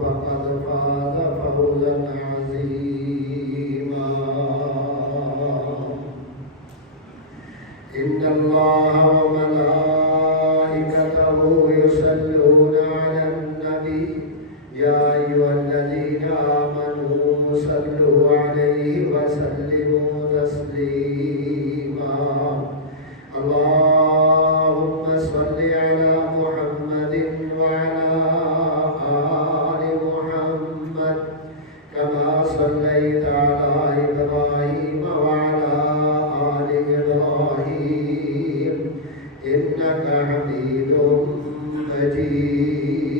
فقد فاز فوزا عظيما. إن الله وملائكته يصلون على النبي يا أيها الذين آمنوا صلوا عليه وسلموا تسليما. اللهم صل على محمد وعلى آل محمد كما صليت على إبراهيم وعلى آل إبراهيم إنك حميد مجيد.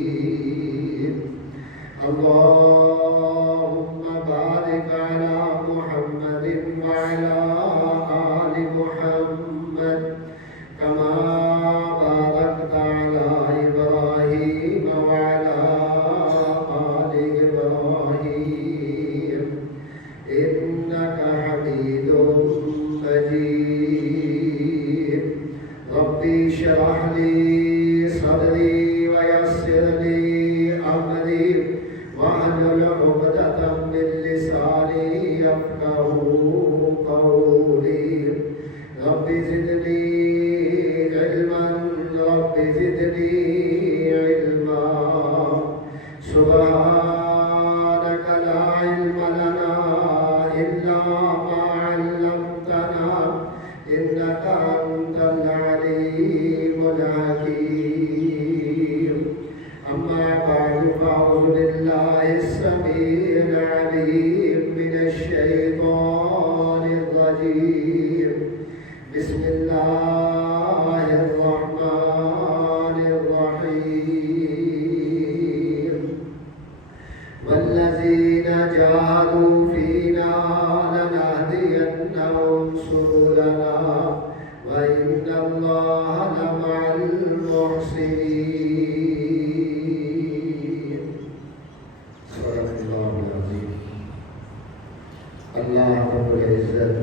اللهم بارك على محمد وعلى آل محمد كما باركت على إبراهيم وعلى آل إبراهيم إنك حميد مجيد. ربي اشرح لي صدري ويسر لي أمري واحلل عقدة من لساني يفقهوا قولي. رب زدني علما رب زدني علما. سبحانك لا علم لنا إلا ما علمتنا إنك أنت العليم الحكيم. أما بعد فأعوذ بالله السميع العليم من الشيطان الرجيم. بسم الله الرحمن الرحيم. والذين جاهدوا فينا لنهدينهم سبلنا وإن الله لمع المحسنين. صدق الله العظيم. اللہ رب العزت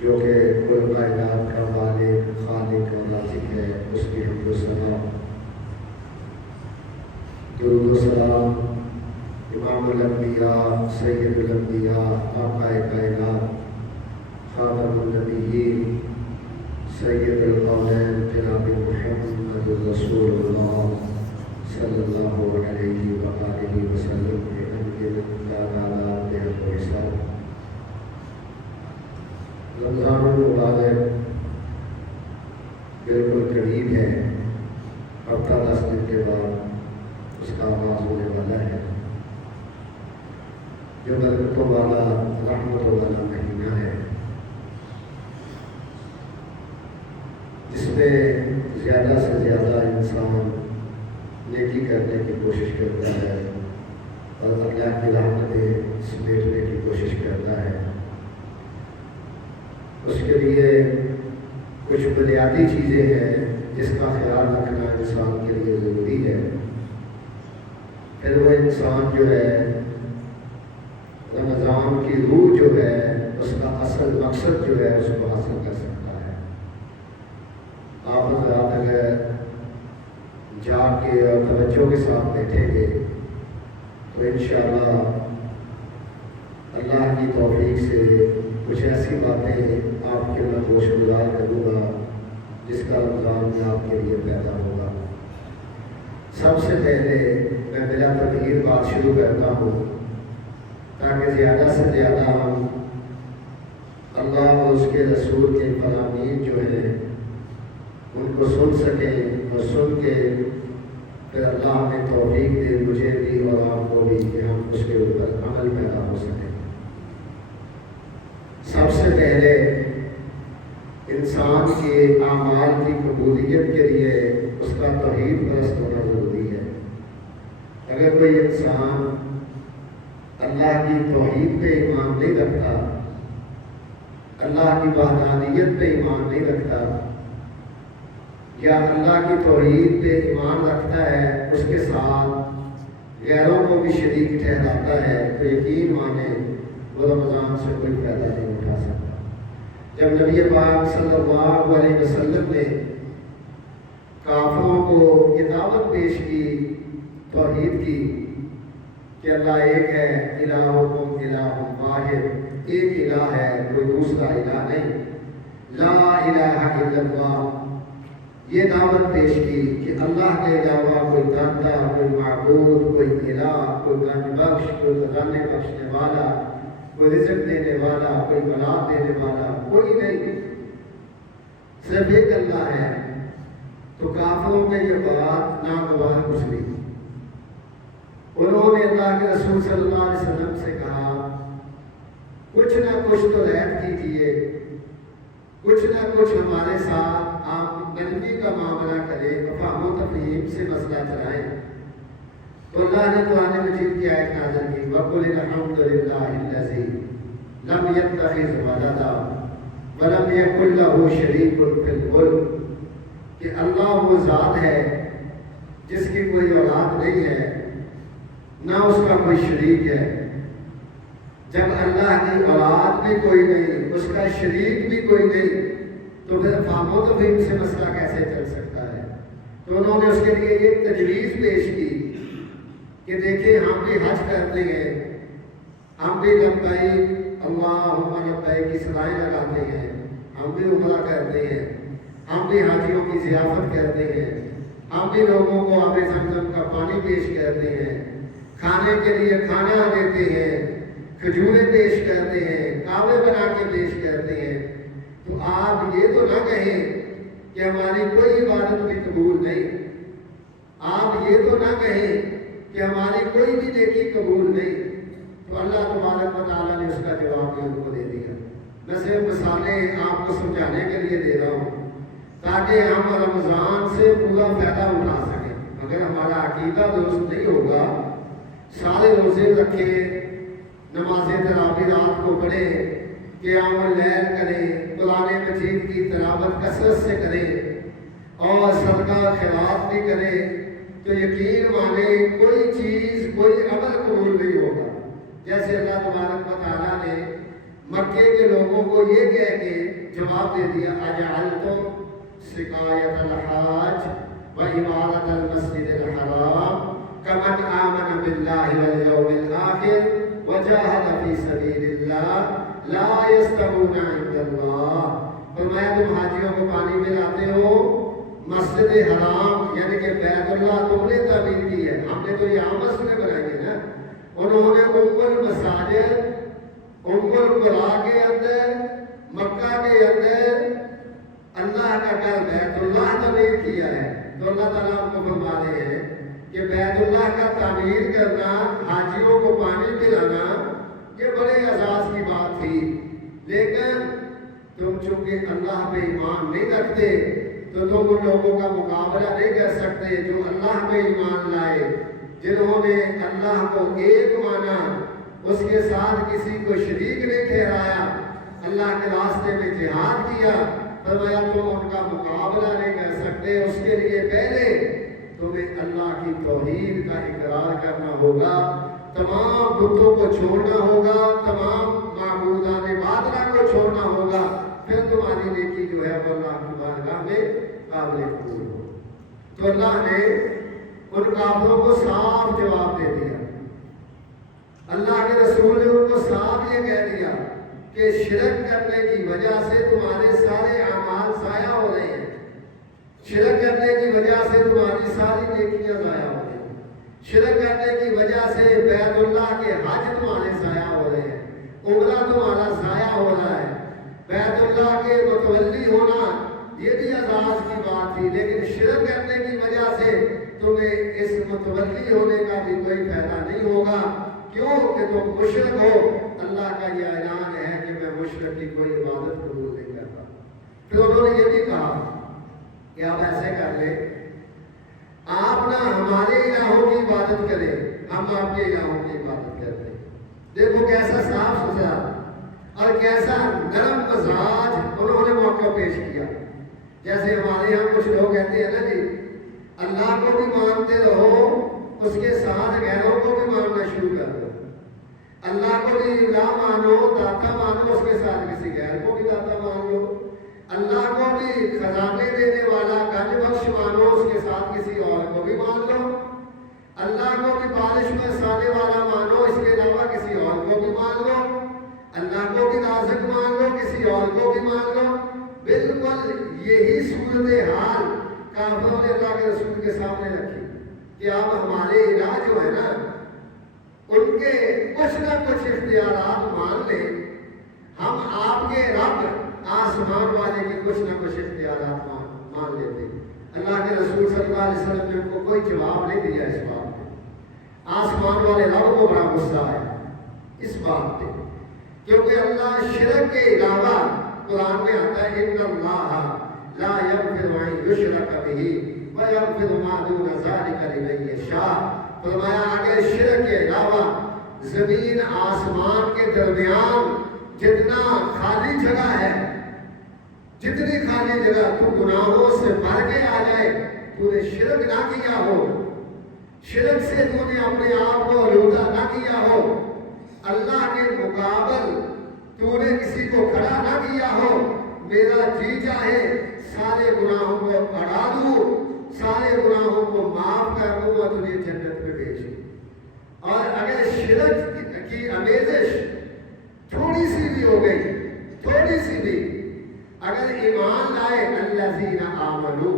جو کہ کل کائنات کا مالک خالق اور رازق ہے، اس کی حمد و ثنا، درود و سلام امام الانبیاء سید الانبیاء آقا کائنات خاتم النبیین سید القونین جناب محمد رسول اللہ صلی اللہ علیہ وآلہ وسلم کے رمضان المبارک بالکل قریب ہے، ہفتہ 10 دن کے بعد اس کا آغاز ہونے والا ہے، جو برکتوں والا رحمتوں والا مہینہ ہے، جس میں زیادہ سے زیادہ انسان نیکی کرنے کی کوشش کرتا ہے اور اللہ کی رحمتیں سمیٹنے کی کوشش کرتا ہے. اس کے لیے کچھ بنیادی چیزیں ہیں جس کا خیال رکھنا انسان کے لیے ضروری ہے. پھر وہ انسان جو ہے رمضان کی روح جو ہے اس کا اصل مقصد جو ہے اس کو حاصل کر سکتا ہے. آپ حضرات اگر جاگ کے اور توجہ کے ساتھ بیٹھیں گے تو انشاءاللہ اللہ کی توفیق سے کچھ ایسی باتیں آپ کے میں گوش گزار کروں گا جس کا رمضان میں آپ کے لیے پیدا ہوگا. سب سے پہلے میں بلا تغیر بات شروع کرتا ہوں تاکہ زیادہ سے زیادہ ہم اللہ اور اس کے رسول کے فرامین جو ہیں ان کو سن سکیں اور سن کے پھر اللہ ہمیں توفیق دے، مجھے بھی اور آپ کو بھی، کہ ہم اس کے اوپر عمل پیدا ہو سکیں. سب سے پہلے انسان کے اعمال کی قبولیت کے لیے اس کا توحید پرست ہونا ضروری ہے. اگر کوئی انسان اللہ کی توحید پہ ایمان نہیں رکھتا، اللہ کی وحدانیت پہ ایمان نہیں رکھتا، یا اللہ کی توحید پہ ایمان رکھتا ہے اس کے ساتھ غیروں کو بھی شریک ٹھہراتا ہے، تو یقین مانے وہ رمضان سے کوئی فائدہ نہیں اٹھا سکتا. جب نبی پاک صلی اللہ علیہ وسلم نے کافروں کو یہ دعوت پیش کی توحید کی کہ اللہ ایک ہے، الہکم الہ واحد، ایک الہ ہے، کوئی دوسرا الہ نہیں، لا الہ الا اللہ، یہ دعوت پیش کی کہ اللہ کے علاوہ کوئی داتا، کوئی معبود، کوئی الہ، کوئی گنج بخش، کوئی خزانے بخشنے والا، کوئی رزق دینے والا، کوئی اولاد دینے والا کوئی نہیں، صرف ایک اللہ ہے۔ تو کافروں میں یہ بات ناگوار گزری، انہوں نے اللہ کے رسول صلی اللہ علیہ وسلم سے کہا کچھ نہ کچھ تو رعایت کیجیے، کچھ نہ کچھ ہمارے ساتھ آپ نرمی کا معاملہ کریں، فہم و تفہیم سے مسئلہ چلائیں۔ تو اللہ نے قرآن مجید کی آیت نازل کی، وَقُلِ الْحَمْدُ لِلَّهِ الَّذِي لَمْ يَتَّخِذْ وَلَدًا وَلَمْ يَكُن لَّهُ شَرِيكٌ فِي الْمُلْكِ، کہ اللہ وہ ذات ہے جس کی کوئی اولاد نہیں ہے، نہ اس کا کوئی شریک ہے۔ جب اللہ کی اولاد بھی کوئی نہیں، اس کا شریک بھی کوئی نہیں، تو پھر فہم و تفہیم سے مسئلہ کیسے چل سکتا ہے؟ تو انہوں نے اس کے لیے ایک تجویز پیش کی کہ دیکھیں ہم بھی حج کرتے ہیں، ہم بھی لبیک اللہم لبیک کی صدائیں لگاتے ہیں، ہم بھی عمرہ کرتے ہیں، ہم بھی حاجیوں کی ضیافت کرتے ہیں، ہم بھی لوگوں کو آب زمزم کا پانی پیش کرتے ہیں، کھانے کے لیے کھانا دیتے ہیں، کھجوریں پیش کرتے ہیں، کعبے بنا کے پیش کرتے ہیں۔ تو آپ یہ تو نہ کہیں کہ ہماری کوئی عبادت بھی قبول نہیں، آپ یہ تو نہ کہیں کہ ہماری کوئی بھی نیکی قبول نہیں۔ تو اللہ تبارک و تعالیٰ نے اس کا جواب بھی ان کو دے دیا۔ میں صرف مثالیں آپ کو سمجھانے کے لیے دے رہا ہوں تاکہ ہم رمضان سے پورا فائدہ اٹھا سکیں۔ اگر ہمارا عقیدہ درست نہیں ہوگا، سارے روزے رکھیں، نماز تراویح رات کو پڑھیں، قیام اللیل کریں، قرآن مجید کی تلاوت کثرت سے کریں اور صدقہ خیرات بھی کریں، تو یقین مانیں کوئی چیز، کوئی عمل قبول نہیں ہوگا۔ جیسے اللہ تبارک و تعالیٰ نے مکے کے لوگوں کو یہ کہہ کے جواب دے دیا، اجعلتم سقایۃ الحاج وعمارۃ المسجد الحرام کمن آمن باللہ والیوم الآخر وجاہد فی سبیل اللہ لا یستوون عند اللہ۔ فرمایا تم حاجیوں کو پانی پلاتے ہو، مسجد حرام یعنی کہ بیت اللہ تم نے تعمیر کی ہے، ہم نے تو یہاں مسجدیں بنائی ہیں نا۔ انہوں نے ام المساجد، ام القریٰ کے اندر، مکہ کے اندر اللہ کا گھر بیت اللہ تعمیر کیا ہے۔ تو اللہ تعالیٰ ہم کو فرما رہے ہیں کہ بیت اللہ کا تعمیر کرنا، حاجیوں کو پانی پلانا، یہ بڑے اعزاز کی بات تھی، لیکن تم چونکہ اللہ پہ ایمان نہیں رکھتے تو تم ان لوگوں کا مقابلہ نہیں کر سکتے جو اللہ پہ ایمان لائے، جنہوں نے اللہ کو ایک مانا، اس کے ساتھ کسی کو شریک نہیں ٹھہرایا، اللہ کے راستے میں جہاد کیا۔ فرمایا تم ان کا مقابلہ نہیں کر سکتے، اس کے لیے پہلے تمہیں اللہ کی توحید کا اقرار کرنا ہوگا، تمام بتوں کو چھوڑنا ہوگا، تمام معبودان باطلہ کو چھوڑنا ہوگا، پھر تمہاری نیکی جو ہے وہ اللہ کی بارگاہ میں قابل قبول ہو۔ تو اللہ نے ان کافروں کو صاف جواب دے دیا، اللہ کے رسول نے ان کو صاف یہ کہہ دیا کہ شرک کرنے کی وجہ سے تمہارے سارے اعمال ضائع ہو رہے ہیں، شرک کرنے کی وجہ سے تمہاری ساری نیکیاں ضائع ہو رہی ہیں، شرک کرنے کی وجہ سے بیت اللہ کے حج تمہارے ضائع ہو رہے ہیں، عمرہ تمہارا ضائع ہو رہا ہے، بیت اللہ کے متولی ہونا یہ بھی اعزاز کی بات تھی، لیکن شرک کرنے کی وجہ سے تمہیں اس متولی ہونے کا بھی کوئی فائدہ نہیں ہوگا۔ کیوں کہ تم مشرک ہو، اللہ کا یہ اعلان ہے کہ میں مشرک کی کوئی عبادت قبول نہیں کرتا۔ پھر انہوں نے یہ بھی کہا کہ آپ ایسے کر لیں، آپ نہ ہمارے الہوں کی عبادت کریں، ہم آپ کے الہوں کی عبادت کرتے ہیں۔ دیکھو کیسا صاف ستھرا اور کیسا نرم مزاج انہوں نے موقع پیش کیا۔ جیسے ہمارے یہاں کچھ لوگ کہتے ہیں نا جی اللہ کو بھی مانتے رہو، اس کے ساتھ غیروں کو بھی ماننا شروع کر دو، اللہ کو بھی الہ مانو، داتا مانو، اس کے ساتھ کسی غیر کو بھی داتا مان لو، اللہ کو بھی خزانے دینے والا گنج بخش مانو، اس کے ساتھ کسی اور کو بھی مان لو، اللہ کو بھی بارش میں سانے والا مانو، اس کے علاوہ کسی اور کو بھی مان لو، اللہ کو بھی رازق مان لو، کسی اور کو بھی مان لو۔ بالکل یہی صورتحال کافروں نے اللہ کے رسول کے سامنے رکھی کہ آپ ہمارے الہ جو ہے نا ان کے کچھ نہ کچھ اختیارات مان لیں، ہم آپ کے رب آسمان والے کی کچھ نہ کچھ اختیارات مان لیتے۔ اللہ کے رسول صلی اللہ علیہ وسلم نے ان کو کوئی جواب نہیں دیا اس بات پہ۔ آسمان والے رب کو بڑا غصہ ہے اس بات پہ، کیونکہ اللہ شرک کے علاوہ قرآن میں آتا ہے ان اللہ لا یغفر ان یشرک بہ ویغفر ما دون ذلک لمن یشاء۔ فرمایا اگر شرک کے علاوہ زمین آسمان کے درمیان جتنا خالی جگہ ہے، جتنی خالی جگہ تو گناہوں سے بھر کے آ جائے، تو نے شرک نہ کیا ہو، شرک سے تو نے اپنے آپ کو آلودہ نہ کیا ہو، اللہ کے مقابل تو نے کسی کو کھڑا نہ کیا ہو، میرا جی چاہے سارے گناہوں کو بڑھا دوں، سارے گناہوں کو معاف کر دوں اور تجھے جنت میں بھیج دوں۔ اور اگر شرک کی آمیزش تھوڑی سی بھی ہو گئی، تھوڑی سی بھی، اگر ایمان لائے الذین آمنوا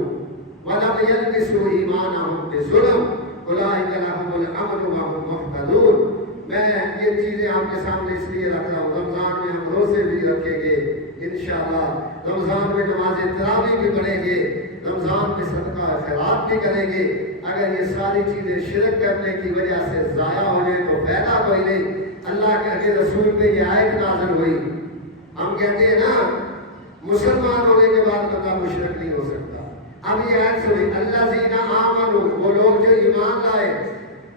ولم یلبسوا ایمانہم بظلم اولئک لہم الامن وہم مہتدون۔ میں یہ چیزیں آپ کے سامنے اس لیے رکھ رہا ہوں، رمضان میں ہم روزے بھی رکھیں گے انشاءاللہ، رمضان میں نماز تراویح بھی پڑھیں گے، رمضان میں صدقہ خیرات بھی کریں گے۔ اگر یہ ساری چیزیں شرک کرنے کی وجہ سے ضائع ہو جائیں تو فائدہ کوئی نہیں۔ اللہ کے رسول پہ یہ آیت نازل ہوئی، ہم کہتے ہیں نا مسلمان ہونے کے بعد بندہ مشرک نہیں ہو سکتا۔ اب یہ آیت سنی الذین آمنوا، وہ لوگ جو ایمان لائے،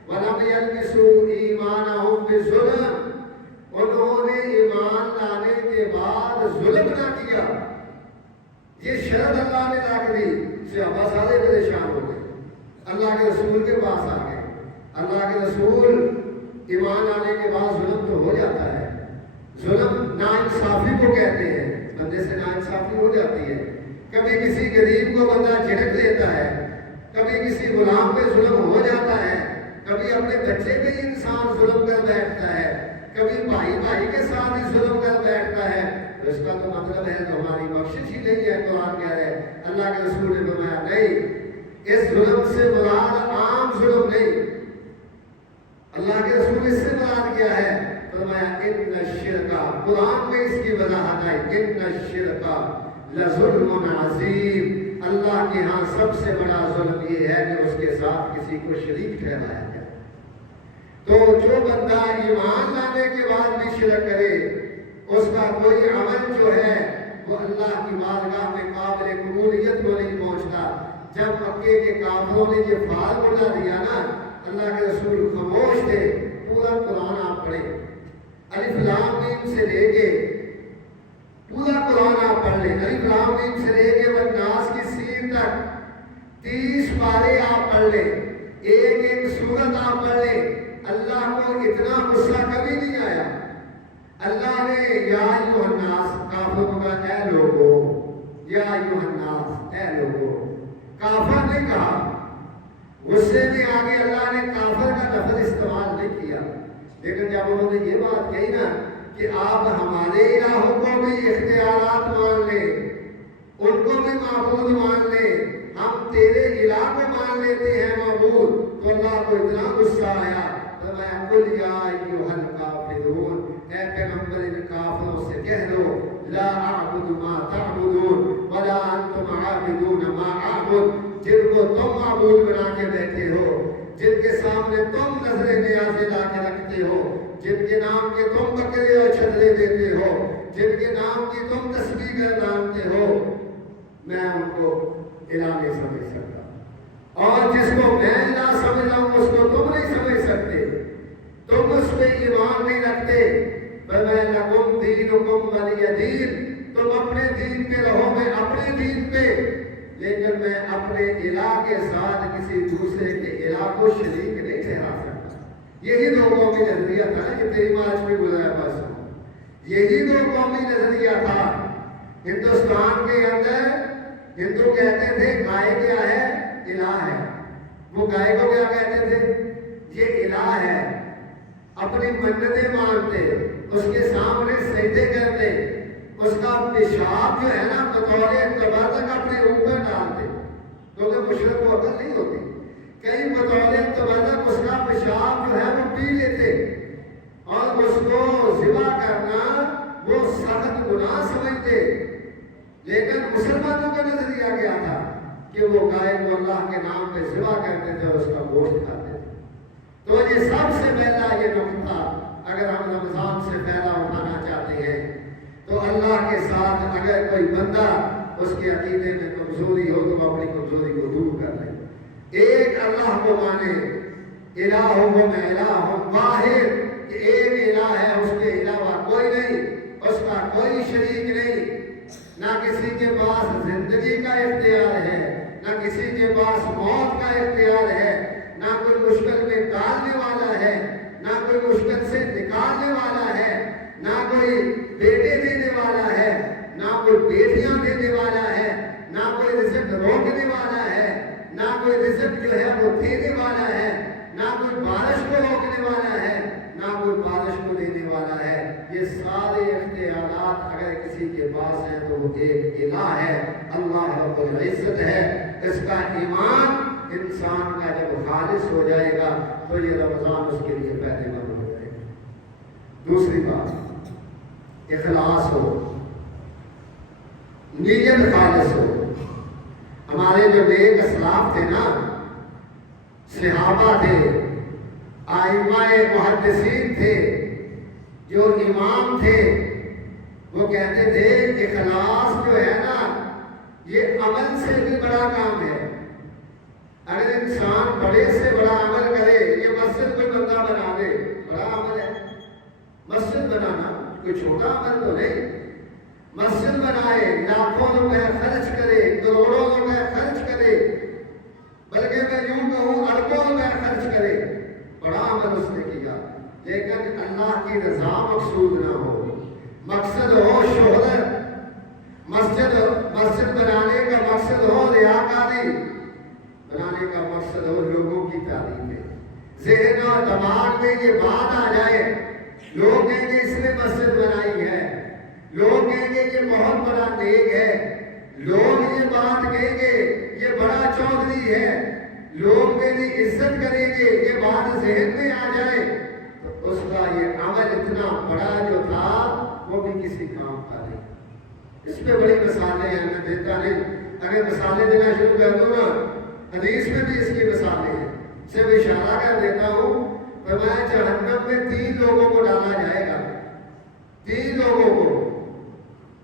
وَلَمْ يَلْبِسُوا إِيمَانَهُمْ بِظُلْمٍ، انہوں نے ایمان لانے کے بعد ظلم نہ کیا۔ یہ شرط اللہ نے رکھ دی، صحابہ سارے پریشان ہو گئے، اللہ کے رسول کے پاس آ گئے۔ اللہ کے رسول ایمان آنے کے بعد ظلم تو ہو جاتا ہے، ظلم ناانصافی کو کہتے ہیں، بندے سے ناانصافی ہو جاتی ہے۔ کبھی کسی غریب کو بندہ جھڑک دیتا ہے، کبھی کسی غلام پہ ظلم ہو جاتا ہے، کبھی اپنے بچے پہ ہی انسان ظلم کر بیٹھتا ہے، کبھی بھائی بھائی کے ساتھ ہی ظلم کر بیٹھتا ہے۔ اس کا تو مطلب ہے تو ہماری بخشش ہی نہیں ہے۔ قرآن کہہ رہے ہیں، اللہ کے رسول نے فرمایا نہیں، اس ظلم سے مراد عام ظلم نہیں، اللہ کے رسول اس سے مراد کیا ہے؟ فرمایا ان الشرک، قرآن میں اس کی وضاحت ہے، ان الشرک لظلم عظیم، اللہ کے ہاں سب سے بڑا ظلم یہ ہے کہ اس کے ساتھ کسی کو شریک ٹھہرایا جائے۔ تو جو بندہ ایمان لانے کے بعد بھی شرک کرے، اس کا کوئی عمل جو ہے وہ اللہ کی بارگاہ میں قابل قبولیت کو نہیں پہنچتا۔ جب مکے کے کافروں نے یہ فارمولا دیا نا، اللہ کے رسول خاموش تھے، پورا قرآن آپ پڑھیں، الف لام میم سے لے کے پورا قرآن آپ پڑھ لیں، الف لام میم سے لے کے والناس کی سین تک 30 پارے آپ پڑھ لیں، ایک ایک سورت آپ پڑھ لیں، اللہ کو اتنا غصہ کبھی نہیں آیا۔ اللہ نے یا ایھا الناس، کافروں کا اے لوگو، یا ایھا الناس اے لوگو، کافر نے کہا، غصے میں آگے اللہ نے کافر کا لفظ استعمال نہیں کیا، لیکن جب انہوں نے یہ بات کہی نا کہ آپ ہمارے الہوں کو بھی اختیارات مان لیں، ان کو بھی معبود مان لیں، ہم تیرے الہ کو مان لیتے ہیں معبود، تو اللہ کو اتنا غصہ آیا، فرمایا قل یا ایھا الکافرون، اے پیغمبر ان کافروں سے کہہ دو لا اعبد ما تعبدون ولا انتم عابدون ما اعبد، جن کو تم معبود بنا کے بیٹھے ہو، جن کے سامنے تم نظر نیازیں لا کے رکھتے ہو، جن کے نام کے تم بکرے اور چھترے دیتے ہو، جن کے نام کی تم تسبیح گردانتے ہو، میں ان کو الہ نہیں سمجھ سکتا، اور جس کو میں الہ سمجھ رہا ہوں اس کو تم نہیں سمجھ سکتے، تم اس پہ ایمان نہیں رکھتے۔ فَمَا لَكُمْ دِينُكُمْ وَلِيَ دِينِ، تم اپنے دین پہ رہو، میں اپنے دین پہ، لیکن میں اپنے الہ کے ساتھ کسی دوسرے کے الہ کو شریک نہیں ٹھہرا سکتا۔ یہی دو قومی نظریہ تھا نا کہ تیری مارچ میں گزرا بس، یہی دو قومی نظریہ تھا۔ ہندوستان کے اندر ہندو کہتے تھے گائے کیا ہے؟ الہ ہے۔ وہ گائے کو کیا کہتے تھے؟ یہ الہ ہے، اپنی منتیں مانتے، اس کے سامنے سجدے کرتے، اس کا پیشاب جو ہے نا بطور تبرک اپنے اوپر ڈالتے، کیونکہ مشرک کو عقل نہیں ہوتی، کئی بطور تبرک اس کا پیشاب جو ہے وہ پی لیتے اور اس کو ذبح کرنا وہ سخت گناہ سمجھتے، لیکن مسلمانوں کا نظریہ کیا تھا کہ وہ گائے کو اللہ کے نام پہ ذبح کرتے تھے اور اس کا گوشت کھاتے تھے۔ تو یہ سب سے پہلا یہ نقطہ اگر ہم رمضان سے پہلا اٹھانا چاہتے ہیں تو اللہ کے ساتھ اگر کوئی بندہ اس کے عقیدے میں کمزوری ہو تو اپنی کمزوری کو دور کر لے، ایک اللہ کو مانے، الہم الہم واحد، کہ ایک الہ ہے، اس کے علاوہ کوئی نہیں، اس کا کوئی شریک نہیں، نہ کسی کے پاس زندگی کا اختیار ہے، نہ کسی کے پاس موت کا اختیار ہے، نہ کوئی مشکل میں ڈالنے والا ہے، نہ کوئی مشکل سے نکالنے والا ہے، نہ کوئی بیٹے دینے والا ہے، نہ کوئی بیٹیاں دینے والا ہے، نہ کوئی رزق روکنے والا ہے، نہ کوئی رزق جو ہے وہ دینے والا ہے، نہ کوئی بارش کو روکنے والا ہے، نہ کوئی بارش کو دینے والا ہے۔ یہ سارے اختیارات اگر کسی کے پاس ہیں تو وہ ایک الہ ہے، اللہ رب العزت ہے۔ اس کا ایمان انسان کا جب خالص ہو جائے گا تو یہ رمضان اس کے لیے فائدہ مند ہو جائے گا۔ دوسری بات، اخلاص ہو، نیت خالص ہو۔ ہمارے جو نیک اسلاف تھے نا، صحابہ تھے، ائمہ محدثین تھے، جو امام تھے، وہ کہتے تھے اخلاص جو ہے نا یہ عمل سے بھی بڑا کام ہے۔ اگر انسان بڑے سے بڑا عمل کرے، یہ مسجد کوئی بندہ بنا دے، بڑا عمل ہے۔ مسجد بنانا کوئی چھوٹا عمل تو نہیں، مسجد بنائے، لاکھوں روپے خرچ کرے، کروڑوں روپے خرچ کرے، بلکہ میں یوں کہوں اربوں روپے خرچ کرے، بڑا عمل اس نے کیا، لیکن اللہ کی رضا مقصود نہ ہو، مقصد ہو شہرت، مسجد بنانے کا مقصد ہو ریاکاری، بنانے کا مقصد ہو لوگوں کی تعریف، ذہن اور دماغ میں یہ بات آ جائے، لوگ کہیں گے اس نے مسجد بنائی ہے، لوگ کہیں گے یہ بہت بڑا نیک ہے، لوگ یہ بات کہیں گے یہ بڑا چودھری ہے، لوگ میری عزت کریں گے، یہ بات ذہن میں آ جائے تو اس کا یہ عمل اتنا بڑا جو تھا وہ بھی کسی کام کا نہیں۔ اس پہ بڑی مثالیں ہیں، میں دیتا نہیں، اگر مثالیں دینا شروع کر دوں نا، حدیث میں بھی اس کی مثالیں ہیں، صرف اشارہ کر دیتا ہوں۔ فرمایا جہنم میں 3 لوگوں کو ڈالا جائے گا، 3 لوگوں کو،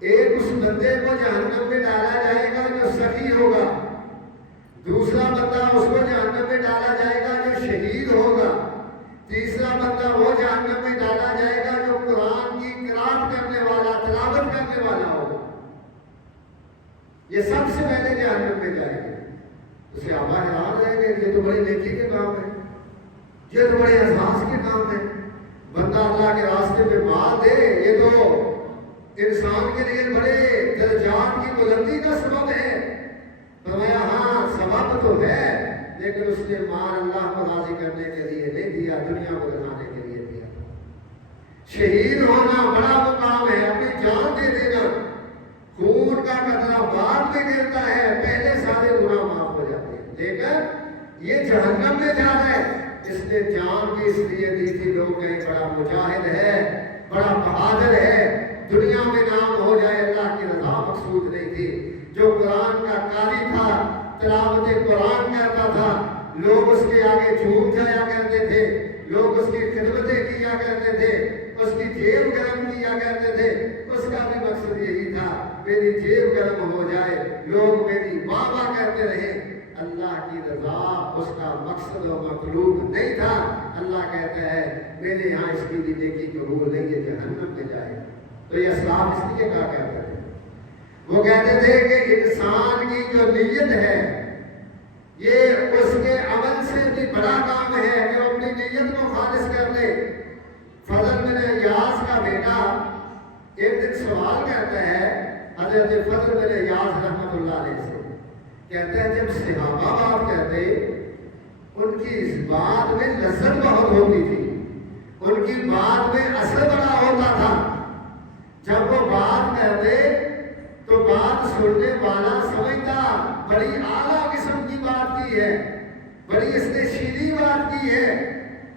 ایک اس بندے کو جہنم میں ڈالا جائے گا جو سخی ہوگا، دوسرا بندہ اس کو جہنم میں ڈالا جائے گا جو شہید ہوگا، تیسرا بندہ وہ جہنم میں ڈالا جائے گا جو قرآن کی قرات کرنے والا، تلاوت کرنے والا ہوگا۔ یہ سب سے پہلے جہنم میں جائے گا۔ اسے آبا حیران رہے گا، یہ تو بڑی نیکی کے کام ہے، یہ تو بڑے احساس کے کام ہے، بندہ اللہ کے راستے میں مار دے، یہ تو انسان کے لیے بڑے درجات کی بلندی کا سبب ہے۔ فرمایا ہاں سبب تو ہے، لیکن اس نے مال اللہ کو راضی کرنے کے لیے نہیں دیا، دنیا کو دکھانے کے لیے دیا۔ شہید ہونا بڑا مقام ہے، اپنی جان دے دینا، خون کا قطرہ بعد میں گرتا ہے، پہلے سارے گناہ معاف ہو جاتے ہیں، لیکن یہ جہنم میں جا رہا ہے، اس نے جان بھی اس لیے دی تھی، لوگ کہیں بڑا مجاہد ہے، بڑا بہادر ہے، دنیا میں نام ہو جائے، اللہ کی رضا مقصود نہیں تھی۔ جو قرآن کا قاری تھا، تلاوت قرآن کرتا تھا، لوگ اس کے آگے جھوم جایا کرتے تھے، لوگ اس کی خدمتیں کیا کرتے تھے، اس کی جیب گرم کیا کرتے تھے، اس کا بھی مقصد یہی تھا میری جیب گرم ہو جائے، لوگ میری واہ واہ کرتے رہے۔ اللہ کی رضا اس کا مقصد و مطلوب نہیں تھا۔ اللہ کہتا ہے میرے یہاں اس کی بھی نیکی قبول نہیں ہے، جہنم میں جائے۔ تو یہ اسلاف اس لیے کہا کرتے تھے، وہ کہتے تھے کہ انسان کی جو نیت ہے یہ اس کے عمل سے بھی بڑا کام ہے کہ وہ اپنی نیت کو خالص کر لے۔ فضل بن ایاز کا بیٹا ایک دن سوال کرتا ہے حضرت فضل بن ایاز رحمۃ اللہ علیہ سے، کہتے ہیں جب صحابہ بات کرتے ان کی اس بات میں لذت بہت ہوتی تھی، ان کی بات میں اثر بڑا ہوتا تھا۔ جب وہ بات کرتے تو بات سننے والا سمجھتا بڑی اعلیٰ قسم کی بات کی ہے، بڑی اس نے شیریں بات کی ہے۔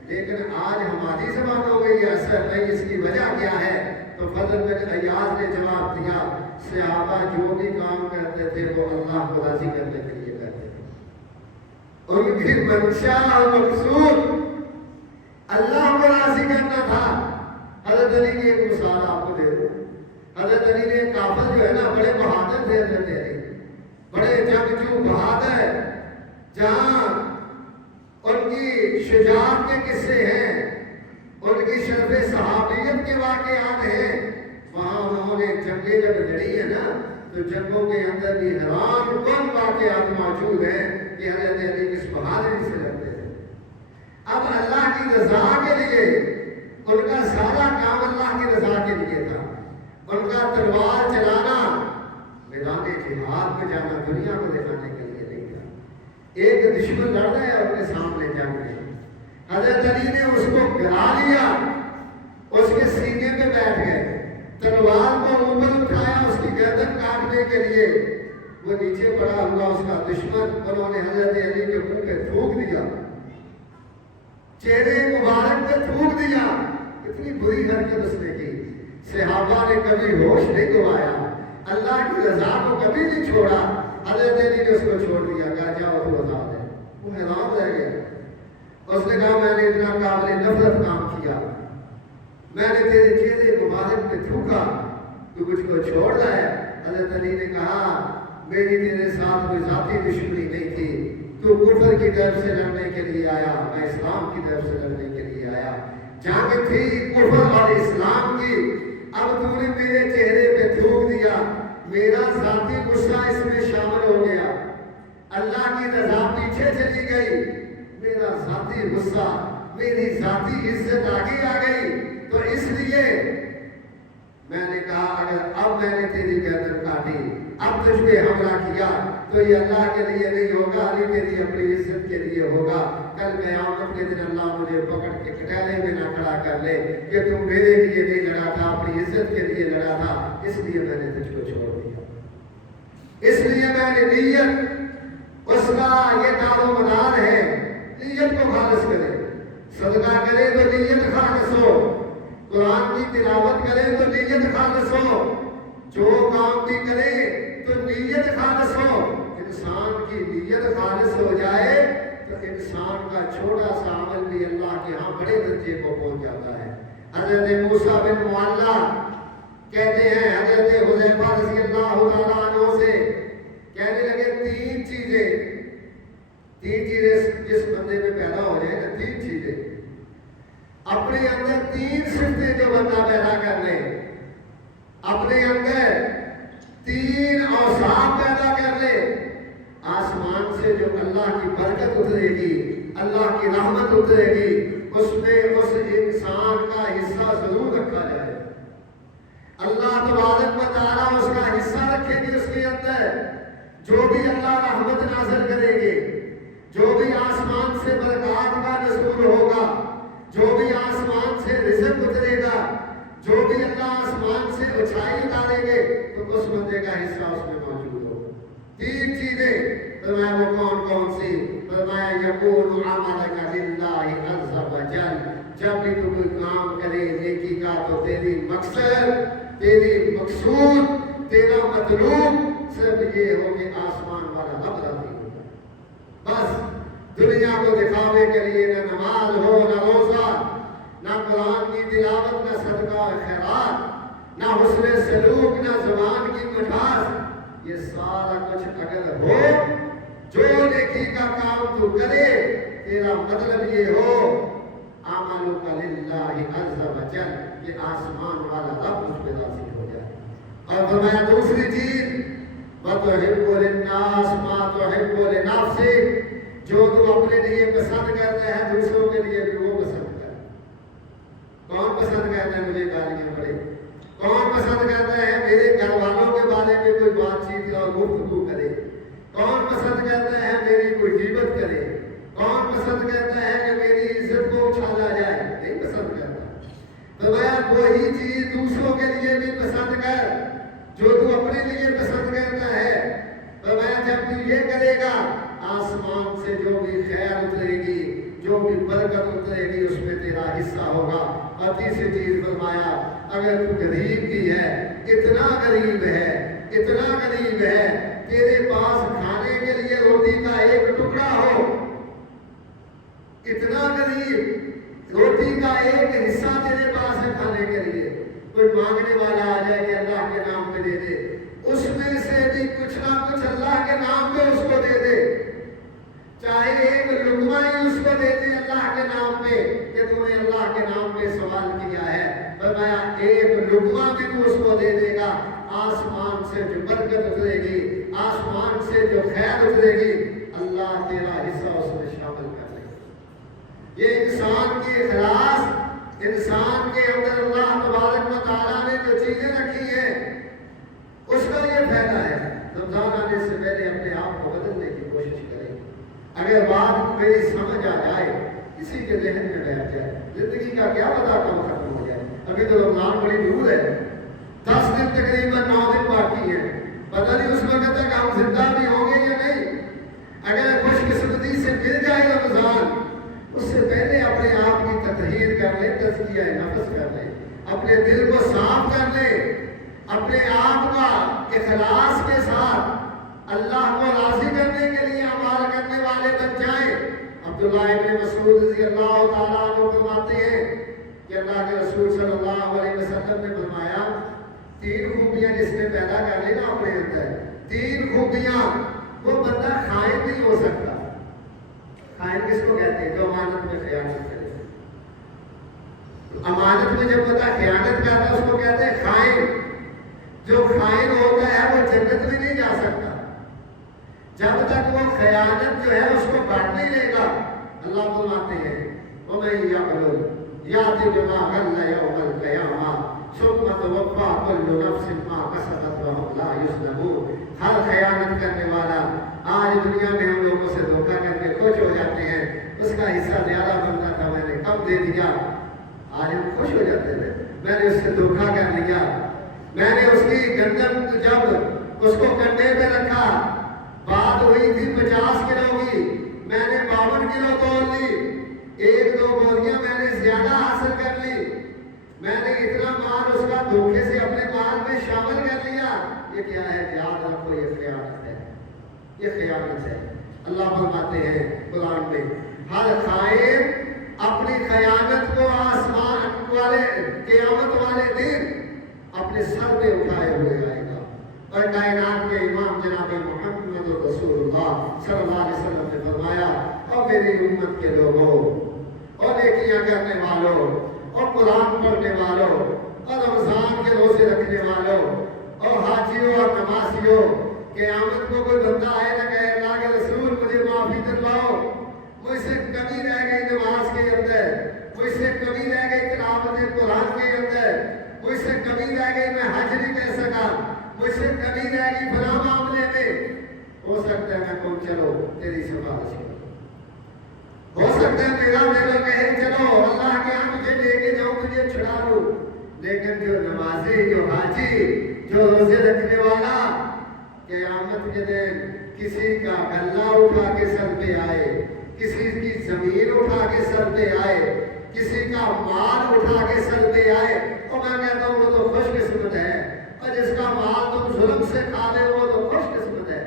لیکن آج ہماری زبان ہو گئی اثر نہیں، اس کی وجہ کیا ہے؟ تو فضل بن عیاض نے جواب دیا، صحابہ جو بھی کام کرتے تھے وہ اللہ کو راضی کرنے کے لیے کرتے تھے، ان کی منشا اور مقصود اللہ کو راضی کرنا تھا۔ حضرت علی کی ایک مثال آپ کو دے دوں۔ حضرت علی نے کافر جو ہے نا بڑے بہادر تھے، حضرت علی بڑے جنگجو بہادر، جہاں ان کی شجاعت کے قصے ہیں، ان کی شرف صحابیت کے واقعات ہیں، وہاں انہوں نے جنگیں جب لڑی ہے نا تو جنگوں کے اندر بھی حیران کن واقعات موجود ہیں کہ حضرت علی کس بہادری سے لڑتے تھے۔ اب اللہ کی رضا کے لیے ان کا سارا کام اللہ کی رضا کے لیے تھا۔ ان کا تلوار چلانا میدان جہاد میں جانا دنیا کو دکھانے کے لیے نہیں تھا۔ ایک دشمن لڑ رہا ہے اور اپنے سامنے جنگ میں، حضرت علی نے اس کو گرا لیا، اس کے سینے پہ بیٹھ گئے، تلوار کو اوپر اٹھایا اس کی گردن کاٹنے کے لیے، وہ نیچے پڑا ہوا اس کا دشمن انہوں نے حضرت علی کے منہ پہ تھوک دیا، چہرے مبارک پہ تھوک دیا۔ اتنی بری حرکت اس نے کی، صحابہ نے کبھی ہوش نہیں گوایا، اللہ کی رضا کو کبھی نہیں چھوڑا۔ حضرت علی نے اس کو چھوڑ دیا، کہا جاؤ تو آزاد ہے۔ وہ حیران رہ گیا، اس نے کہا میں نے اتنا قابل نفرت کام کیا، میں نے تیرے چہرے مبارک پہ تھوکا، تو مجھ کو چھوڑ رہا ہے۔ حضرت علی نے کہا میری تیرے ساتھ کوئی ذاتی دشمنی نہیں تھی، تو کفر کی طرف سے لڑنے کے لیے آیا، میں اسلام کی طرف سے لڑنے کے لیے آیا۔ جنگ تھی کفر اور اسلام کی، اب تو نے میرے چہرے پہ تھوک دیا، میرا ذاتی غصہ اس میں شامل ہو گیا، اللہ کی رضا پیچھے چلی گئی، میرا ذاتی غصہ، میری ذاتی عزت آگے آ گئی، تو اس لیے میں نے کہا اگر اب میں نے تیری گردن کاٹی، اب تجھ پہ حملہ کیا تو یہ اللہ کے لیے نہیں ہوگا، علی کے لیے اپنی عزت کے لیے ہوگا۔ کل قیامت کے دن اللہ مجھے پکڑ کے کٹہلے میں نہ کھڑا کر لے کہ تم میرے لیے نہیں لڑا تھا، اپنی عزت کے لیے لڑا تھا، اس لیے میں نے تجھ کو چھوڑ دیا، اس لیے میں نے نیت، اس کا یہ دار و مدار ہے، نیت کو خالص کرے، صدقہ کرے تو نیت خالص ہو، قرآن کی تلاوت کرے تو نیت خالص ہو، جو کام بھی کرے تو نیت خالص ہو۔ انسان کی نیت خالص ہو جائے تو انسان کا چھوٹا سا عمل بھی اللہ کے ہاں بڑے درجے کو پہنچ جاتا ہے۔ حضرت موسیٰ بن معلہ کہتے ہیں حضرت حذیفہ رضی اللہ تعالیٰ عنہ سے کہنے لگے تین چیزیں جس بندے میں پیدا ہو جائے نا، تین چیزیں اپنے اندر، تین صفتیں جو بندہ پیدا کر لے، اپنے اندر تین اوصاف پیدا کر لے، آسمان سے جو اللہ کی برکت اترے گی، اللہ کی رحمت اترے گی، اس میں اس انسان کا حصہ ضرور رکھا جائے، اللہ تبارک و تعالیٰ اس کا حصہ رکھے گی اس کے اندر، جو بھی اللہ رحمت نازل کرے گی، جو بھی آسمان سے برکات کا نزول ہوگا، جو بھی آسمان سے رزق اترے گا، جو بھی اللہ آسمان سے اچھائی اتاریں گے تو اس بندے کا حصہ اس میں موجود ہوگا۔ تین چیزیں فرمایا وہ کون کون سی؟ فرمایا یقول عملک للہ عز وجل، جب بھی تو کوئی کام کرے نیکی کا تو تیری مقصد، تیری مقصود، تیرا مطلوب صرف یہ ہو کہ آسمان والا رب راضی ہوگا، بس دنیا کو دکھاوے کے لیے نہ نماز ہو، نہ روزہ، نہ قرآن کی تلاوت، نہ صدقہ خیرات، نہ حسن سلوک، نہ زبان کی مٹھاس، یہ سارا کچھ اگر ہو، جو نیکی کا کام تو کرے تیرا مطلب یہ ہو اعمالک للہ عز وجل، کہ آسمان والا رب مجھ پہ راضی ہو جائے۔ اور فرمایا دوسری چیز وَتُحِبُّ لِلنَّاسِ مَا تُحِبُّ لِنَفْسِكَ، جو تو اپنے لیے پسند کرتا ہے دوسروں کے لیے بھی وہ پسند کر۔ کون پسند کرتا ہے مجھے گالیاں پڑے؟ کون پسند کرتا ہے میرے گھر والوں کے بارے میں کوئی بات چیت اور گفتگو کرے؟ کون پسند کرتا ہے میری کوئی غیبت کرے؟ کون پسند کرتا ہے کہ میری عزت کو اچھالا جائے؟ نہیں پسند کرتا۔ فرمایا وہی چیز دوسروں کے لیے بھی پسند کر جو تو اپنے لیے پسند کرتا ہے۔ فرمایا جب تو یہ کرے گا آسمان سے جو بھی خیر اترے گی، جو بھی برکت اترے گی، اس میں تیرا حصہ ہوگا۔ اور تیسری چیز فرمایا اگر تو غریب بھی ہے، اتنا غریب ہے، اتنا غریب ہے، تیرے پاس کھانے کے لیے روٹی کا ایک ٹکڑا ہو، اتنا غریب، روٹی کا ایک حصہ تیرے پاس ہے کھانے کے لیے، کوئی مانگنے والا آ جائے کہ اللہ کے نام پہ دے دے، اس میں سے بھی کچھ نہ کچھ اللہ کے نام پہ اس کو دے دے، چاہے ایک لقمہ ہی اس کو دے دے اللہ کے نام پہ کہ تم نے اللہ کے نام پہ سوال کیا ہے۔ فرمایا ایک لقمہ بھی تو اس کو دے دے گا، آسمان سے جو برکت اترے گی، آسمان سے جو خیر اترے گی، اللہ تیرا حصہ اس میں شامل کر لے گا۔ یہ انسان کی اخلاص، انسان کے اندر اللہ تبارک و تعالیٰ نے جو چیزیں رکھی ہیں اس کا یہ فائدہ ہے۔ رمضان آنے سے پہلے اپنے آپ کو بدلنے کی کوشش کریں۔ اگر بات میری سمجھ آ جائے، کسی کے ذہن میں بیٹھ جائے، زندگی کا کیا پتہ کب ختم ہو جائے۔ ابھی تو رمضان بڑی دور ہے، 10 دن تقریباً 9 دن باقی ہیں، پتہ نہیں اس وقت تک ہم زندہ بھی ہوں گے یا نہیں۔ اگر خوش قسمتی سے مل جائے رمضان، اس سے پہلے اپنے آپ کی تطہیر کر لیں، تزکیہ نفس کر لیں، اپنے دل کو صاف کر لیں، اپنے آپ کا اخلاص کے ساتھ اللہ کو راضی کرنے کے لیے عمل کرنے والے بن جائیں۔ عبداللہ ابن مسعود رضی اللہ تعالیٰ عنہ فرماتے ہیں کہ اللہ کے رسول صلی اللہ علیہ وسلم نے فرمایا 3 خوبیاں جس نے پیدا کر لی نا اپنے اندر، 3 خوبیاں، وہ بندہ خائن نہیں ہو سکتا۔ خائن کس کو کہتے ہیں؟ جو امانت میں خیانت کرے۔ امانت میں جب بندہ خیانت کرتا ہے اس کو کہتے ہیں خائن۔ جو خائن ہوتا ہے وہ جنت میں نہیں جا سکتا جب تک وہ خیانت جو ہے اس کو کاٹ نہیں لے گا۔ اللہ فرماتے ہیں وَمَن يَعْمَلْ يَأْتِ بِمَا غَلَّ يَوْمَ الْقِيَامَةِ ثُمَّ تُوَفَّىٰ كُلُّ نَفْسٍ مَّا كَسَبَتْ وَهُمْ لَا يُظْلَمُونَ۔ ہر خیانت کرنے والا آج دنیا میں ہم لوگوں سے دھوکہ کر کے خوش ہو جاتے ہیں، اس کا حصہ زیادہ بنتا تھا میں نے کم دے دیا، آج ہم خوش ہو جاتے ہیں میں نے اس سے دھوکہ کر لیا، میں نے اس کی گندم جب اس کو کنڈے پہ رکھا، بات ہوئی تھی 50 کلو کی، میں نے 52 کلو تول لی، 1-2 بوریاں میں نے زیادہ حاصل کر لی، میں نے اتنا مال اس کا دھوکے سے اپنے مال میں شامل کر لیا۔ یہ کیا ہے؟ یاد رکھو یہ خیانت ہے، یہ خیانت ہے۔ اللہ فرماتے ہیں قرآن میں ہر خائن اپنی خیانت کو آسمان والے قیامت والے دن اپنے سر پہ اٹھائے ہوئے آئے گا۔ اور کائنات کے امام جناب محمد رسول اللہ صلی اللہ علیہ وسلم نے فرمایا اور میری امت کے لوگوں اور نیکیاں کرنے والوں اور قرآن پڑھنے والوں اور رمضان کے روزے رکھنے والوں اور حاجیوں اور نمازیوں، قیامت کو کوئی بندہ آئے نہ کہے اللہ کے رسول مجھے معافی دلواؤ، مجھ سے کمی رہ گئی نماز کے اندر، مجھ سے کمی رہ گئی تلاوت قرآن کے اندر، مجھ سے کمی رہ گئی میں حج نہیں کر سکا، مجھ سے کمی رہ گئی فلاں معاملے میں، ہو سکتا ہے میں کہوں چلو تیری سفارش کرو، ہو سکتا ہے میرا دل کہے چلو اللہ کے یہاں مجھے لے کے جاؤں تجھے چھڑا لوں، لیکن جو نمازی، جو حاجی، جو روزے رکھنے والا قیامت کے دن کسی کا گلہ اٹھا کے سر پہ آئے، کسی کی زمین اٹھا کے سر پہ آئے، کسی کا مال اٹھا کے سر پہ آئے، اور میں کہتا ہوں وہ تو خوش قسمت ہے، اور جس کا مال تم ظلم سے کھا لے وہ تو خوش قسمت ہے،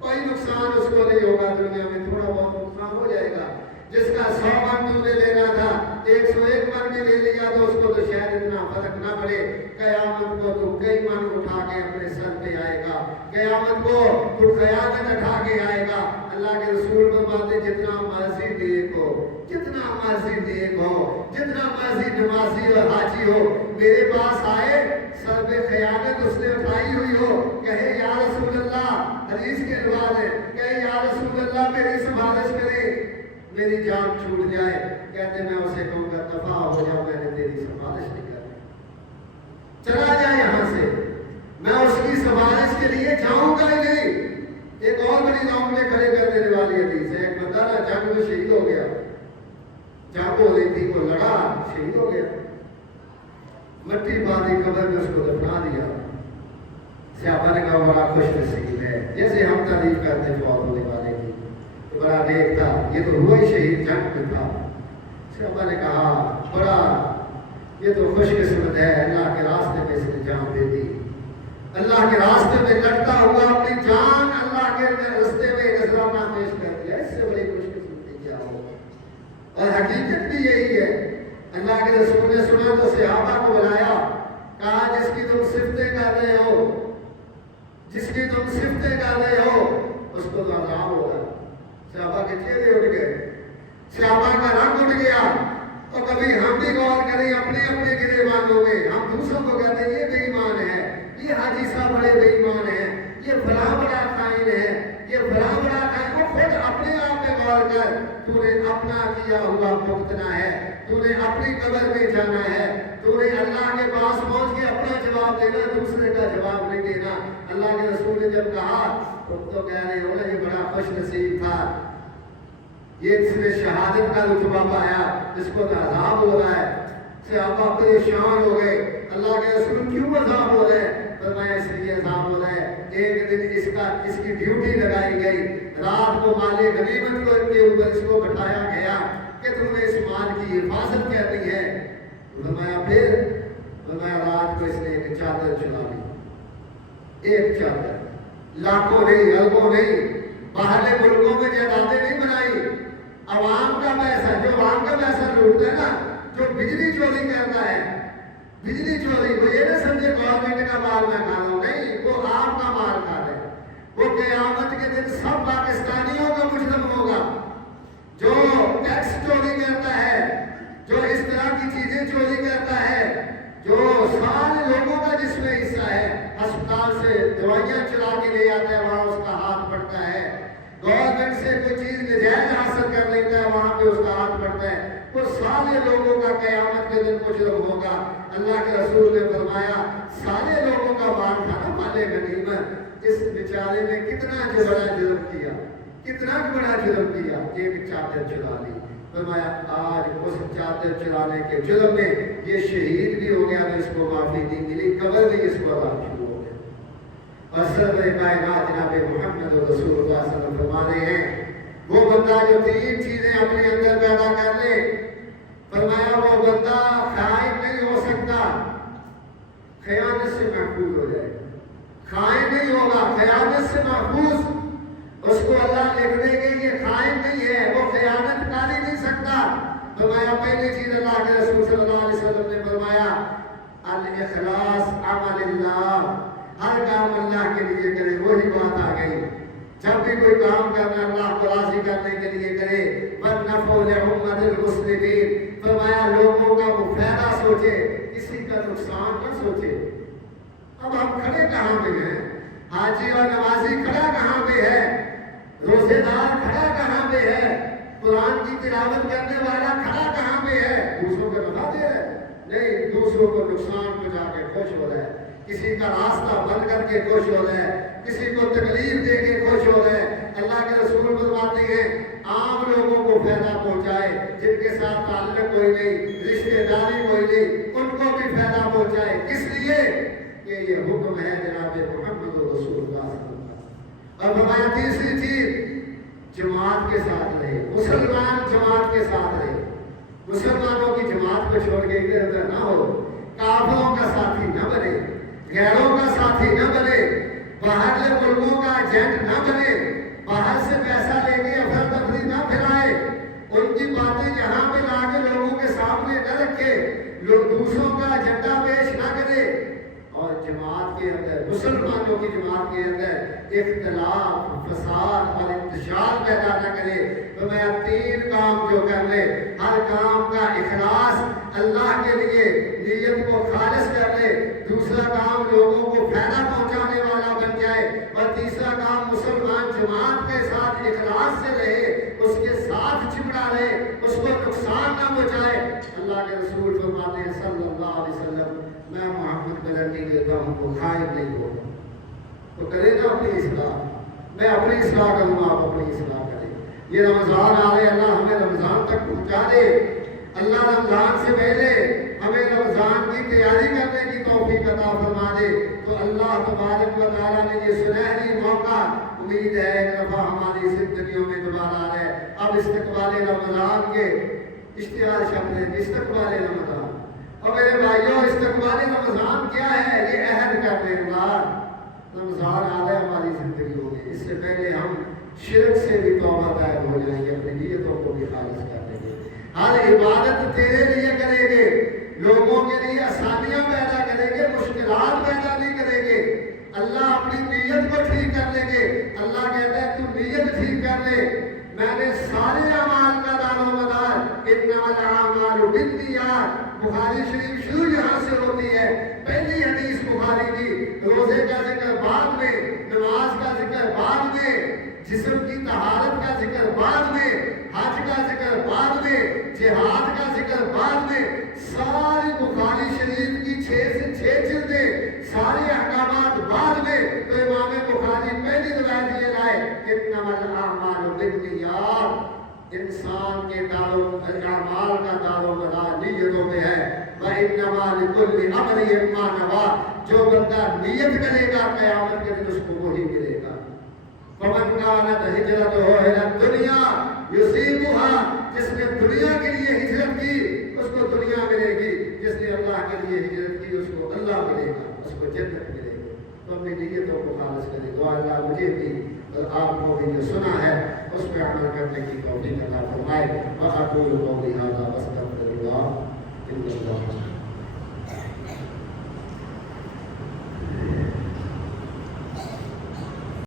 کوئی نقصان اس کو نہیں ہوگا، دنیا میں تھوڑا بہت نقصان ہو جائے گا، جس کا 100 من تم نے لینا تھا 101 من میں لے لیا تو اس کو تو شاید اتنا فرق نہ پڑے، قیامت کو تو کئی من اٹھا کے اپنے سر پہ آئے گا، قیامت کو تو خیانت اٹھا کے آئے گا۔ اللہ کے رسول فرماتے جتنا مرضی نیک ہو، جتنا مرضی نیک ہو، جتنا مرضی نمازی اور حاجی ہو، میرے پاس آئے سر پہ خیانت اس نے اٹھائی ہوئی ہو، کہے یا رسول اللہ، حدیث کے الفاظ ہے، کہے یا رسول اللہ میری سفارش کرے، میری جان چھوٹ جائے، کہتے میں اسے کہوں گا دفع ہو جا، میں نے تیری سفارش نہیں کرنی، چلا جائے یہاں سے، میں اس کی سفارش کے لیے جاؤں گا ہی نہیں۔ ایک اور بڑی بڑی رونقیں کھڑے کر دینے والی حدیث ہے. ایک بندہ نا جنگ میں شہید ہو گیا, جنگ ہو رہی تھی, وہ لڑا, شہید ہو گیا, مٹی باندھی قبر میں اس کو دفنا دیا. صحابہ نے کہا بڑا خوش نصیب ہے, جیسے ہم تعریف کرتے فوت ہونے والے کی, تو بڑا نیک تھا, یہ تو ہوا ہی شہید جنگ میں تھا. صحابہ نے کہا بڑا یہ تو خوش قسمت ہے, اللہ کے راستے میں اس نے جان دے دی, اللہ کے راستے میں لڑتا ہوا اپنی جان اللہ کے راستے میں نذرانہ پیش کر دیا. اس سے بڑی خوش قسمتی کیا ہو. اور حقیقت بھی یہی ہے. اللہ کے رسول نے سنا تو صحابہ کو بلایا, کہا جس کی تم صفتیں کر رہے ہو, جس کی تم صفتیں کر رہے ہو, اس کو تو عذاب ہوگا. صحابہ کے چہرے اٹھ گئے, صحابہ کا رنگ اٹھ گیا. اور کبھی ہم بھی غور کریں اپنے اپنے گریبانوں میں, ہم دوسروں کو کہتے ہیں یہ بے ایمان ہے, یہ حاجی صاحب بڑے بے ایمان ہیں, یہ فلاں بڑا خائن ہے, یہ فلاں بڑا خائن. وہ خود اپنے آپ میں غور کر, تو نے اپنا کیا ہوا بھگتنا ہے, تو نے اپنی قبر میں جانا ہے, تو نے اللہ کے پاس پہنچ کے اپنا جواب دینا, دوسرے کا جواب نہیں دینا. اللہ کے رسول نے جب کہا تم تو کہہ رہے ہو نا یہ بڑا خوش نصیب تھا, یہ اس نے شہادت کا رتبہ پایا, اس کو تو عذاب ہو رہا ہے. صحابہ پریشان ہو گئے, اللہ کے رسول کیوں عذاب ہو رہے ہیں؟ فرمایا اس لیے عذاب ہو رہا ہے, ایک دن اس کی ڈیوٹی لگائی گئی, رات کو مال غنیمت کو کے اوپر اس کو بٹھایا گیا کہ تم نے اس مال کی حفاظت کرنی ہے. فرمایا پھر, فرمایا رات کو اس نے ایک چادر چلا لی, ایک چادر, لاکھوں نہیں اربوں نہیں, باہر ملکوں میں جائیدادیں نہیں بنائی, عوام کا پیسہ, جو عوام کا پیسہ لوٹتا ہے نا, جو بجلی چوری کرتا ہے, بجلی چوری, وہ یہ نہ سمجھے گورنمنٹ کا مال میں کھا رہا ہوں, نہیں, وہ آپ کا مال کھا رہے. وہ قیامت کے دن سب پاکستانیوں کا مجرم ہوگا. جو ٹیکس چوری کرتا ہے, جو اس طرح کی چیزیں چوری کرتا ہے, جو سارے لوگوں کا جس میں حصہ ہے, اسپتال سے دوائیاں چلا کے لے آتا ہے, وہاں اس کا ہاتھ پڑتا ہے, گورنمنٹ سے کوئی چیز نجائز حاصل کر لیتا ہے, وہاں پہ اس کا ہاتھ پڑتا ہے, وہ سارے لوگوں کا قیامت کے دن مجرم ہوگا. اللہ کے رسول نے فرمایا سارے لوگوں کا مال تھا نا مال غنیمت, اس بیچارے نے کتنا بڑا جرم کیا, کتنا بڑا جرم کیا, ایک چادر چلا لی. فرمایا آج اس چادر چلانے کے جرم میں یہ شہید بھی ہو گیا, اس کو معافی نہیں ملی, قبر بھی اس کو عذاب شروع ہو گیا. اور سرور کائنات جناب محمد رسول اللہ صلی اللہ علیہ وسلم فرما رہے ہیں وہ بندہ جو تین چیزیں اپنے اندر پیدا کر لے, فرمایا وہ بندہ خائن نہیں ہو سکتا, خیانت سے محفوظ ہو جائے, خائن نہیں ہوگا, خیانت سے محفوظ. اس کو اللہ لکھ دے گے یہ خائن نہیں ہے, وہ خیانت کر ہی نہیں سکتا. فرمایا پہلی چیز اللہ کے رسول صلی اللہ علیہ وسلم نے فرمایا الاخلاص عمل اللہ, ہر کام اللہ کے لیے کرے. وہی بات آ گئی, جب بھی کوئی کام کرنا اللہ کو راضی کرنے کے لیے کرے. وَالنَّفْعُ لِأُمَّةِ الْمُسْلِمِينَ, فرمایا لوگوں کا وہ فائدہ سوچے, کسی کا نقصان نہ سوچے. اب ہم کھڑے کہاں پہ ہیں, حاجی اور نمازی کھڑا کہاں پہ ہے, روزے دار کھڑا کہاں پہ ہے, قرآن کی تلاوت کرنے والا کھڑا کہاں پہ ہے, دوسروں کو نفع دے رہا ہے, نہیں, دوسروں کو نقصان پہنچا کے خوش ہو رہا ہے, کسی کا راستہ بند کر کے خوش ہو رہا ہے, کسی کو تکلیف دے کے خوش ہو رہا ہے. اللہ کے رسول فرماتے ہیں عام لوگوں کو فائدہ پہنچائے, جن کے ساتھ تعلق کوئی نہیں, رشتے داری کوئی نہیں, ان کو بھی فائدہ پہنچائے. کس لیے کہ یہ حکم ہے جناب محمد رسول اللہ صلی اللہ علیہ وسلم. اور فرمایا تیسری چیز جماعت کے ساتھ رہے, مسلمان جماعت کے ساتھ رہے, مسلمانوں کی جماعت کو چھوڑ کے ادھر ادھر نہ ہو, کافروں کا ساتھی نہ بنے, غیروں کا ساتھی نہ بنے, باہر کے ملکوں کا ایجنٹ نہ بنے, باہر سے پیسہ لے کے افراتفری نہ پھیلائے, ان کی باتیں یہاں پہ لا کے لوگوں کے سامنے نہ رکھے, لوگ دوسروں کا ایجنڈا پیش نہ کرے. اور جماعت کے اندر, مسلمانوں کی جماعت کے اندر اختلاف, فساد اور انتشار پیدا نہ کرے. تو میں تین کام جو کر لے, ہر کام کا اخلاص اللہ کے لیے, نیت کو خالص کر لے. دوسرا کام لوگوں کو فائدہ پہنچانے والا بن جائے, اور تیسرا کام مسلمان جماعت کے ساتھ اخلاص سے رہے, اس کے ساتھ چمڑا رہے, اس کو نقصان نہ پہنچائے. اللہ کے رسول فرماتے ہیں صلی اللہ علیہ وسلم میں محمد گارنٹی دیتا ہوں وہ خائن نہیں ہوگا. تو کرے نا اپنی اصلاح, میں اپنی اصلاح کروں گا، آپ اپنی اصلاح کریں. یہ رمضان آ رہے، اللہ ہمیں رمضان تک پہنچا دے. اللہ رمضان سے پہلے ہمیں رمضان کی تیاری کرنے کی توفیق عطا فرما دے. تو اللہ تبارک و تعالیٰ نے یہ سنہری موقع، امید ہے ایک دفعہ ہماری زندگیوں میں دوبارہ آ رہے. اب استقبال رمضان کے اشتہار شامل استقبال رمضان. اور میرے بھائیوں، استقبال رمضان کیا ہے؟ یہ عہد کرنے کا. رمضان آ رہا ہے ہماری زندگیوں میں، اس سے پہلے ہم شرک سے بھی توبہ طائب ہو جائیں گے، اپنی نیتوں کو بھی خالص کر دیں گے. ہر عبادت تیرے لیے کریں گے، لوگوں کے لیے آسانیاں پیدا کریں گے، مشکلات پیدا نہیں کریں گے. اللہ اپنی نیت کو ٹھیک کر لیں گے. اللہ کہتا ہے تو نیت ٹھیک کر لے، میں نے سارے اعمال کا دار و مدار انما الاعمال بالنیات. بخاری شریف شروع یہاں سے ہوتی ہے. پہلی حدیث بخاری کی، روزے کا ذکر بعد میں، نماز کا ذکر بعد میں، جسم کی طہارت کا ذکر بعد میں، حج کا ذکر بعد میں، جہاد کا ذکر بعد میں. ساری بخاری شریف کی 6 سے 6 جلدیں، سارے احکامات بعد میں. تو امام بخاری پہلی روایت یہ لائے انما الاعمال بالنیات. انسان کے اعمال کا دار و مدار نیتوں میں ہے. وَإِنَّمَا لِكُلِّ امْرِئٍ مَّا نَوَىٰ. جو بندہ نیت کرے گا قیامت کے دن اس کو وہی ملے گا. فَمَنْ كَانَتْ هِجْرَتُهُ إِلَى الدُّنْيَا يُصِيبُهَا. جس نے دنیا کے لیے ہجرت کی اس کو دنیا ملے گی، جس نے اللہ کے لیے ہجرت کی اس کو اللہ ملے گا، اس کو جنت ملے گی. تو اپنی نیتوں کو خالص کریں. دعا اللہ مجھے بھی اور آپ کو بھی جو سنا ہے اس پہ عمل کرنے کی توفیق عطا فرمائے. وَأَقُولُ قَوْلِي هَٰذَا وَأَسْتَغْفِرُ اللَّهَ إِنَّهُ هُوَ الْغَفُورُ الرَّحِيمُ.